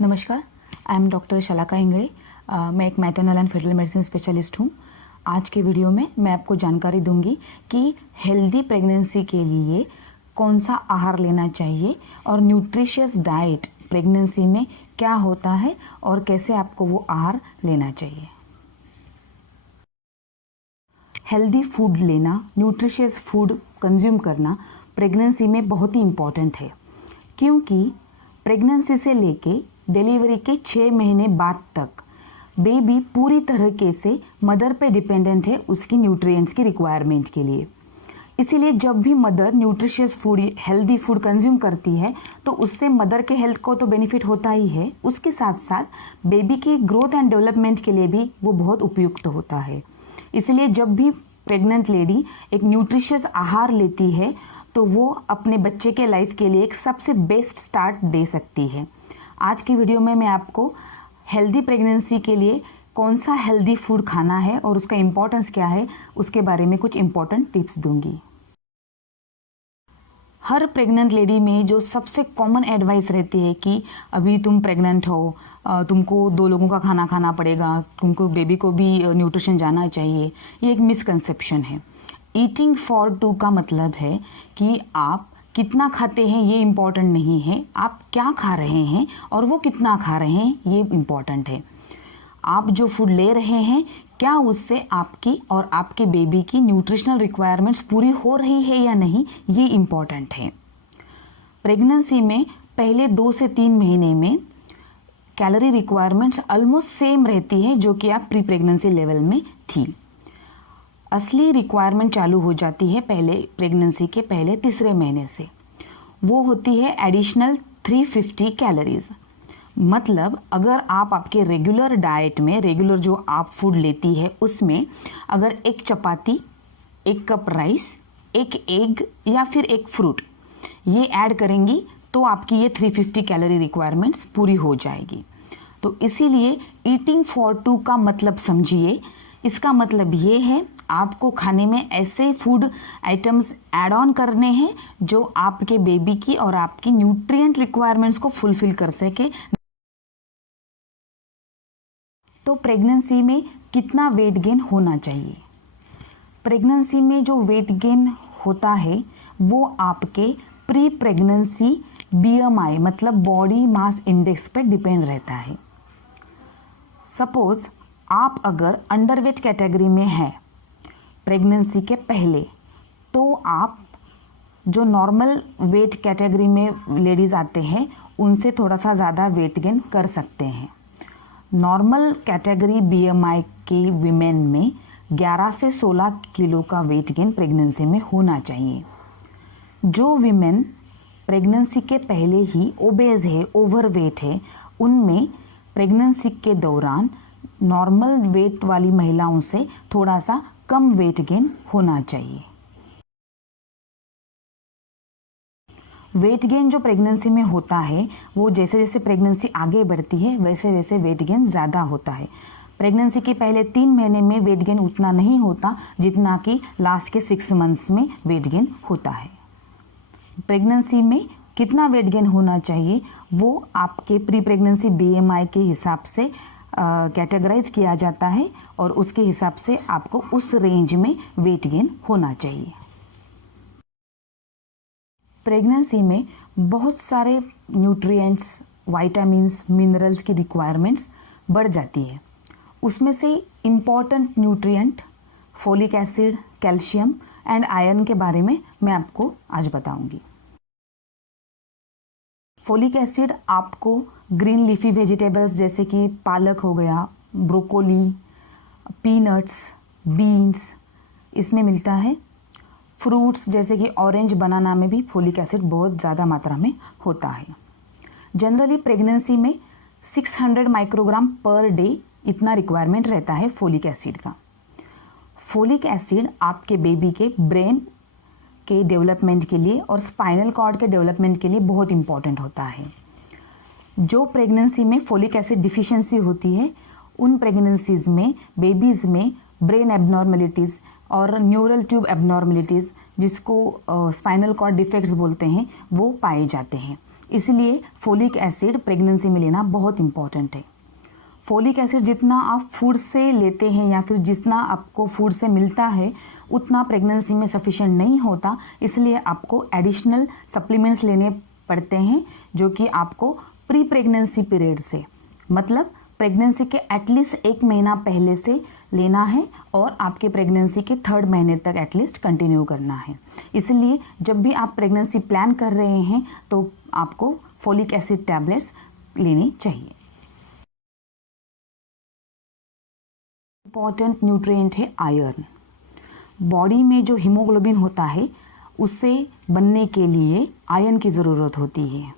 नमस्कार, I am doctor Shalaka Ingde. मैं एक maternal and fetal medicine specialist हूँ। आज के वीडियो में मैं आपको जानकारी दूंगी कि हेल्दी प्रेगनेंसी के लिए कौन सा आहार लेना चाहिए और न्यूट्रिशियस डाइट प्रेगनेंसी में क्या होता है और कैसे आपको वो आहार लेना चाहिए। हेल्दी फूड लेना, न्यूट्रिशियस फूड कंज्यूम करना प्रेगनेंसी में बहुत ही इम्पॉर्टेंट है, क्योंकि प्रेगनेंसी से लेके डिलीवरी के 6 महीने बाद तक बेबी पूरी तरीके से मदर पे डिपेंडेंट है उसकी न्यूट्रिएंट्स की रिक्वायरमेंट के लिए। इसीलिए जब भी mother nutritious food, healthy food consume करती है तो उससे मदर के हेल्थ को तो बेनिफिट होता ही है, उसके साथ साथ बेबी की ग्रोथ एंड डेवलपमेंट के लिए भी वो बहुत उपयुक्त होता है। इसलिए जब भी प्रेग्नेंट लेडी एक न्यूट्रिशियस आहार लेती है तो वो अपने बच्चे के लाइफ के लिए एक सबसे बेस्ट स्टार्ट दे सकती है। आज की वीडियो में मैं आपको हेल्दी प्रेगनेंसी के लिए कौन सा हेल्दी फूड खाना है और उसका इम्पोर्टेंस क्या है उसके बारे में कुछ इम्पोर्टेंट टिप्स दूंगी। हर प्रेग्नेंट लेडी में जो सबसे कॉमन एडवाइस रहती है कि अभी तुम प्रेग्नेंट हो, तुमको 2 लोगों का खाना खाना पड़ेगा, तुमको बेबी को भी न्यूट्रिशन जाना चाहिए, ये एक मिसकंसेप्शन है। ईटिंग फॉर 2 का मतलब है कि आप कितना खाते हैं ये इम्पॉर्टेंट नहीं है, आप क्या खा रहे हैं और वो कितना खा रहे हैं ये इम्पॉर्टेंट है। आप जो फूड ले रहे हैं क्या उससे आपकी और आपके बेबी की न्यूट्रिशनल रिक्वायरमेंट्स पूरी हो रही है या नहीं, ये इम्पॉर्टेंट है। प्रेगनेंसी में पहले 2 से 3 महीने में कैलोरी रिक्वायरमेंट्स ऑलमोस्ट सेम रहती है जो कि आप प्री प्रेगनेंसी लेवल में थी। असली रिक्वायरमेंट चालू हो जाती है पहले प्रेगनेंसी के पहले तीसरे महीने से। वो होती है एडिशनल 350 कैलोरीज। मतलब अगर आप आपके रेगुलर डाइट में, रेगुलर जो आप फूड लेती है उसमें अगर 1 चपाती, 1 कप राइस, 1 एग या फिर 1 फ्रूट ये ऐड करेंगी तो आपकी ये 350 कैलोरी रिक्वायरमेंट्स पूरी हो जाएगी। तो इसीलिए ईटिंग फॉर 2 का मतलब समझिए। इसका मतलब ये है आपको खाने में ऐसे फूड आइटम्स ऐड ऑन करने हैं जो आपके बेबी की और आपकी न्यूट्रिएंट रिक्वायरमेंट्स को फुलफिल कर सके। तो प्रेगनेंसी में कितना वेट गेन होना चाहिए? प्रेगनेंसी में जो वेट गेन होता है वो आपके प्री प्रेगनेंसी BMI मतलब बॉडी मास इंडेक्स पर डिपेंड रहता है। सपोज आप अगर अंडरवेट कैटेगरी में हैं प्रेगनेंसी के पहले, तो आप जो नॉर्मल वेट कैटेगरी में लेडीज़ आते हैं उनसे थोड़ा सा ज़्यादा वेट गेन कर सकते हैं। नॉर्मल कैटेगरी BMI के वीमेन में 11 से 16 किलो का वेट गेन प्रेगनेंसी में होना चाहिए। जो वीमेन प्रेगनेंसी के पहले ही ओबेज है, ओवरवेट है, उनमें प्रेगनेंसी के दौरान नॉर्मल वेट वाली महिलाओं से थोड़ा सा कम वेट गेन होना चाहिए। वेट गेन जो प्रेगनेंसी में होता है वो जैसे जैसे प्रेगनेंसी आगे बढ़ती है वैसे वैसे वेट गेन ज़्यादा होता है। प्रेगनेंसी के पहले 3 महीने में वेट गेन उतना नहीं होता जितना कि लास्ट के 6 मंथ्स में वेट गेन होता है। प्रेगनेंसी में कितना वेट गेन होना चाहिए वो आपके प्री प्रेगनेंसी BMI के हिसाब से कैटेगराइज किया जाता है और उसके हिसाब से आपको उस रेंज में वेट गेन होना चाहिए। प्रेगनेंसी में बहुत सारे न्यूट्रिएंट्स, विटामिन्स, मिनरल्स की रिक्वायरमेंट्स बढ़ जाती है। उसमें से important nutrient folic acid, calcium and iron के बारे में मैं आपको आज बताऊंगी। फोलिक एसिड आपको ग्रीन लीफी वेजिटेबल्स जैसे कि पालक हो गया, ब्रोकोली, पीनट्स, बीन्स इसमें मिलता है। फ्रूट्स जैसे कि ऑरेंज, बनाना में भी फोलिक एसिड बहुत ज़्यादा मात्रा में होता है। जनरली प्रेगनेंसी में 600 माइक्रोग्राम पर डे इतना रिक्वायरमेंट रहता है फोलिक एसिड का। फोलिक एसिड आपके बेबी के ब्रेन के डेवलपमेंट के लिए और स्पाइनल कॉर्ड के डेवलपमेंट के लिए बहुत इंपॉर्टेंट होता है। जो प्रेगनेंसी में फोलिक एसिड डिफिशिएंसी होती है उन प्रेगनेंसीज में बेबीज़ में ब्रेन एबनॉर्मेलिटीज़ और न्यूरल ट्यूब एबनॉर्मेलिटीज़ जिसको स्पाइनल कॉर्ड डिफेक्ट्स बोलते हैं वो पाए जाते हैं। इसलिए फोलिक एसिड प्रेगनेंसी में लेना बहुत इम्पॉर्टेंट है। फोलिक एसिड जितना आप फूड से लेते हैं या फिर जितना आपको फूड से मिलता है उतना प्रेगनेंसी में सफिशिएंट नहीं होता, इसलिए आपको एडिशनल सप्लीमेंट्स लेने पड़ते हैं जो कि आपको प्री प्रेगनेंसी पीरियड से, मतलब प्रेगनेंसी के एटलीस्ट 1 महीना पहले से लेना है और आपके प्रेगनेंसी के 3rd महीने तक एटलीस्ट कंटिन्यू करना है। इसलिए जब भी आप प्रेगनेंसी प्लान कर रहे हैं तो आपको फोलिक एसिड टैबलेट्स लेनी चाहिए। इम्पॉर्टेंट न्यूट्रिएंट है आयरन। बॉडी में जो हीमोग्लोबिन होता है उससे बनने के लिए आयरन की ज़रूरत होती है।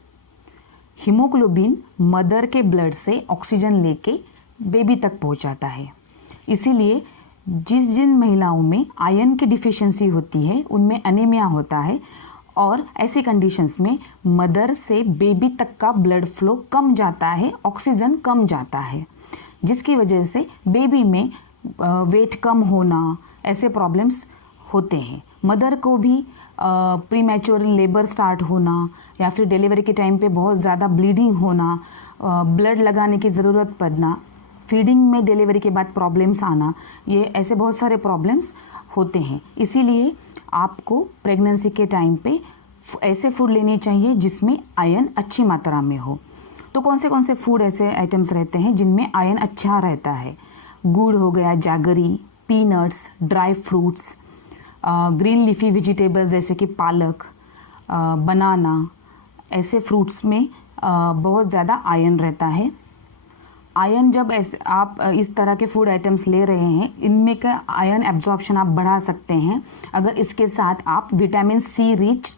हीमोग्लोबिन मदर के ब्लड से ऑक्सीजन लेके बेबी तक पहुंचाता है। इसीलिए जिन महिलाओं में आयरन की डिफिशिएंसी होती है उनमें अनीमिया होता है और ऐसी कंडीशंस में मदर से बेबी तक का ब्लड फ्लो कम जाता है, ऑक्सीजन कम जाता है, जिसकी वजह से बेबी में वेट कम होना, ऐसे प्रॉब्लम्स होते हैं। मदर को भी प्रीमैच्योर लेबर स्टार्ट होना या फिर डिलीवरी के टाइम पे बहुत ज़्यादा ब्लीडिंग होना, ब्लड लगाने की ज़रूरत पड़ना, फीडिंग में डिलीवरी के बाद प्रॉब्लम्स आना, ये ऐसे बहुत सारे प्रॉब्लम्स होते हैं। इसीलिए आपको प्रेगनेंसी के टाइम पे ऐसे फूड लेने चाहिए जिसमें आयरन अच्छी मात्रा में हो। तो कौन से फूड ऐसे आइटम्स रहते हैं जिनमें आयरन अच्छा रहता है? गुड़ हो गया, jaggery, peanuts, dry fruits, green leafy vegetables जैसे कि पालक, बनाना, ऐसे फ्रूट्स में बहुत ज़्यादा आयरन रहता है। आयरन जब ऐसे आप इस तरह के फूड आइटम्स ले रहे हैं, इनमें का आयरन एब्जॉर्प्शन आप बढ़ा सकते हैं अगर इसके साथ आप vitamin C rich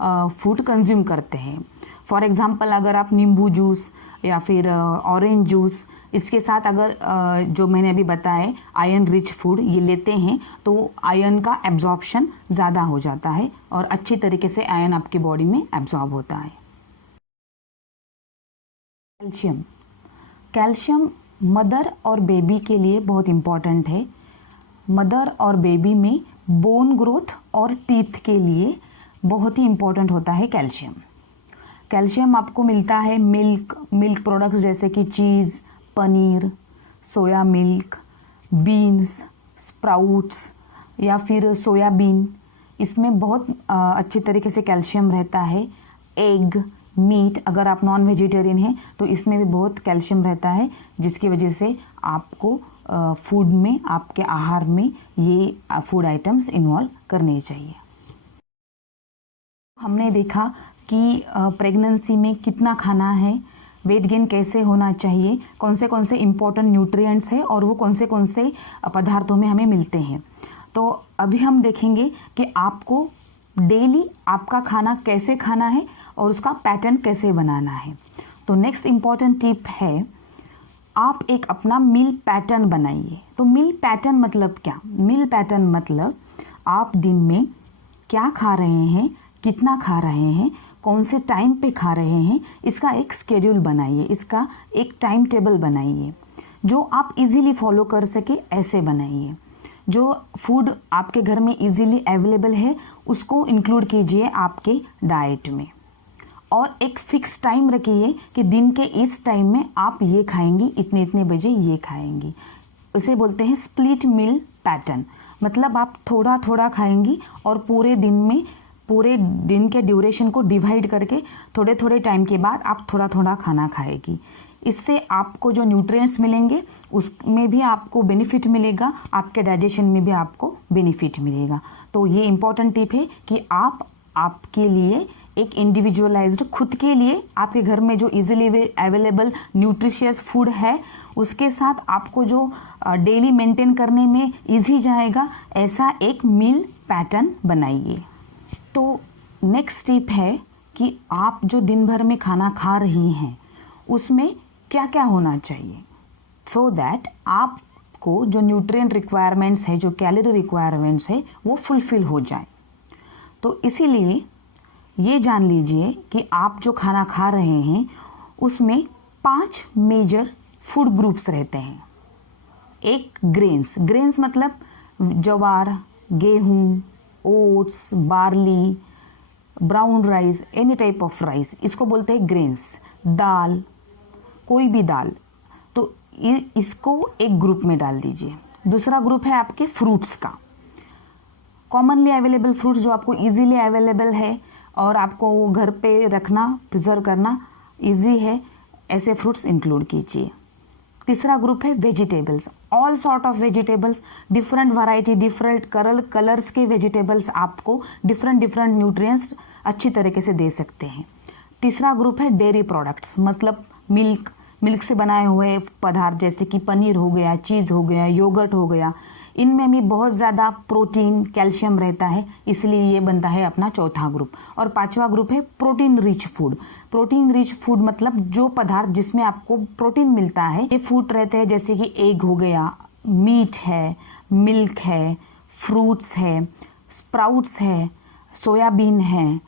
food consume करते हैं। फॉर एग्ज़ाम्पल अगर आप नींबू जूस या फिर ऑरेंज जूस इसके साथ अगर जो मैंने अभी बताए आयरन रिच फूड ये लेते हैं तो आयरन का एब्जॉर्प्शन ज़्यादा हो जाता है और अच्छी तरीके से आयरन आपकी बॉडी में एब्जॉर्ब होता है। कैल्शियम मदर और बेबी के लिए बहुत इम्पॉर्टेंट है। मदर और बेबी में बोन ग्रोथ और टीथ के लिए बहुत ही इम्पॉर्टेंट होता है कैल्शियम। कैल्शियम आपको मिलता है मिल्क प्रोडक्ट्स जैसे कि cheese, paneer, soya milk, beans, sprouts या फिर सोयाबीन, इसमें बहुत अच्छी तरीके से कैल्शियम रहता है। एग, मीट, अगर आप नॉन वेजिटेरियन हैं तो इसमें भी बहुत कैल्शियम रहता है, जिसकी वजह से आपको फूड में, आपके आहार में ये फूड आइटम्स इन्वॉल्व करने चाहिए। हमने देखा कि प्रेगनेंसी में कितना खाना है, वेट गेन कैसे होना चाहिए, कौन से इम्पोर्टेंट न्यूट्रिएंट्स है और वो कौन से पदार्थों में हमें मिलते हैं। तो अभी हम देखेंगे कि आपको डेली आपका खाना कैसे खाना है और उसका पैटर्न कैसे बनाना है। तो नेक्स्ट इम्पॉर्टेंट टिप है, आप एक अपना मील पैटर्न बनाइए। तो मील पैटर्न मतलब क्या? मील पैटर्न मतलब आप दिन में क्या खा रहे हैं, कितना खा रहे हैं, कौन से टाइम पे खा रहे हैं, इसका एक स्केड्यूल बनाइए, इसका एक टाइम टेबल बनाइए जो आप इजीली फॉलो कर सके, ऐसे बनाइए। जो फूड आपके घर में इजीली अवेलेबल है उसको इंक्लूड कीजिए आपके डाइट में और एक फिक्स टाइम रखिए कि दिन के इस टाइम में आप ये खाएंगी, इतने बजे ये खाएंगी। इसे बोलते हैं स्प्लिट मील पैटर्न, मतलब आप थोड़ा थोड़ा खाएंगी और पूरे दिन के ड्यूरेशन को डिवाइड करके थोड़े थोड़े टाइम के बाद आप थोड़ा थोड़ा खाना खाएगी। इससे आपको जो न्यूट्रिएंट्स मिलेंगे उसमें भी आपको बेनिफिट मिलेगा, आपके डाइजेशन में भी आपको बेनिफिट मिलेगा। तो ये इम्पॉर्टेंट टिप है कि आप आपके लिए एक इंडिविजुअलाइज्ड, खुद के लिए आपके घर में जो इजीली अवेलेबल न्यूट्रिशियस फूड है उसके साथ आपको जो डेली मेंटेन करने में इजी जाएगा, ऐसा एक मील पैटर्न बनाइए। तो नेक्स्ट टिप है कि आप जो दिन भर में खाना खा रही हैं उसमें क्या क्या होना चाहिए, सो दैट आपको जो न्यूट्रिएंट रिक्वायरमेंट्स है, जो कैलोरी रिक्वायरमेंट्स है, वो फुलफिल हो जाए। तो इसीलिए ये जान लीजिए कि आप जो खाना खा रहे हैं उसमें 5 मेजर फूड ग्रुप्स रहते हैं। एक ग्रेन्स मतलब ज्वार, गेहूँ, oats, barley, brown rice, any type of rice, इसको बोलते हैं ग्रेन्स। दाल, कोई भी दाल, तो इसको एक ग्रुप में डाल दीजिए। दूसरा ग्रुप है आपके फ्रूट्स का। कॉमनली अवेलेबल फ्रूट्स जो आपको इजीली अवेलेबल है और आपको घर पे रखना, प्रिजर्व करना इजी है, ऐसे फ्रूट्स इंक्लूड कीजिए। तीसरा ग्रुप है vegetables, all sort of vegetables, different variety, different colours के वेजिटेबल्स आपको डिफरेंट न्यूट्रिएंट्स अच्छी तरीके से दे सकते हैं। तीसरा ग्रुप है डेयरी प्रोडक्ट्स, मतलब मिल्क से बनाए हुए पदार्थ जैसे कि पनीर हो गया, चीज़ हो गया, योगर्ट हो गया, इनमें भी बहुत ज़्यादा प्रोटीन, कैल्शियम रहता है, इसलिए ये बनता है अपना चौथा ग्रुप। और पांचवा ग्रुप है protein rich food. Protein rich food मतलब जो पदार्थ जिसमें आपको प्रोटीन मिलता है, ये फूड रहते हैं जैसे कि एग हो गया, मीट है, मिल्क है, फ्रूट्स है, स्प्राउट्स है, सोयाबीन है,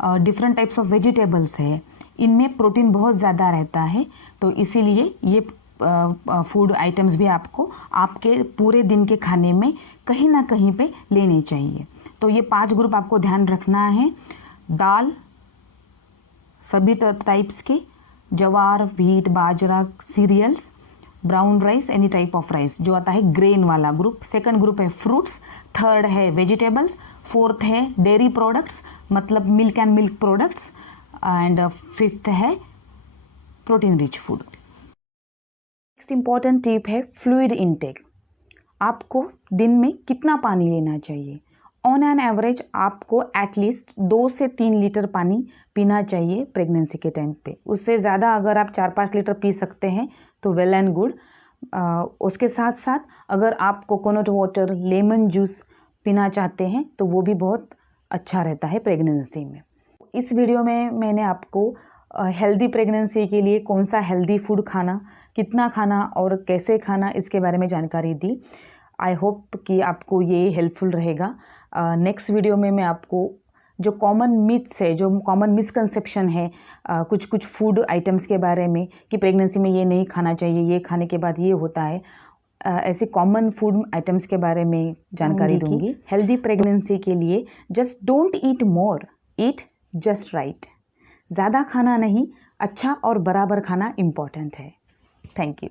डिफरेंट टाइप्स ऑफ वेजिटेबल्स है, इनमें प्रोटीन बहुत ज़्यादा रहता है, तो इसीलिए ये फूड आइटम्स भी आपको आपके पूरे दिन के खाने में कहीं ना कहीं पे लेने चाहिए। तो ये 5 ग्रुप आपको ध्यान रखना है। दाल सभी टाइप्स के, ज्वार, व्हीट, बाजरा, cereals, brown rice, any type of rice जो आता है ग्रेन वाला ग्रुप। सेकंड ग्रुप है फ्रूट्स, थर्ड है वेजिटेबल्स, फोर्थ है डेयरी प्रोडक्ट्स मतलब milk and milk products, and fifth है protein rich food. Next important tip है फ्लूइड इनटेक। आपको दिन में कितना पानी लेना चाहिए? ऑन एन एवरेज आपको एटलीस्ट 2 से 3 लीटर पानी पीना चाहिए प्रेगनेंसी के टाइम पे। उससे ज़्यादा अगर आप 4-5 लीटर पी सकते हैं तो वेल एंड गुड। उसके साथ साथ अगर आप कोकोनट वाटर, लेमन जूस पीना चाहते हैं तो वो भी बहुत अच्छा रहता है प्रेगनेंसी में। इस वीडियो में मैंने आपको हेल्दी प्रेगनेंसी के लिए कौन सा हेल्दी फूड खाना, कितना खाना और कैसे खाना, इसके बारे में जानकारी दी। आई होप कि आपको ये हेल्पफुल रहेगा। नेक्स्ट वीडियो में मैं आपको जो कॉमन मिथ्स है, जो कॉमन मिसकंसेप्शन है कुछ फूड आइटम्स के बारे में कि प्रेगनेंसी में ये नहीं खाना चाहिए, ये खाने के बाद ये होता है, ऐसे कॉमन फूड आइटम्स के बारे में जानकारी दूंगी। हेल्दी प्रेगनेंसी के लिए just don't eat more, eat just right. ज़्यादा खाना नहीं, अच्छा और बराबर खाना इम्पॉर्टेंट है। Thank you.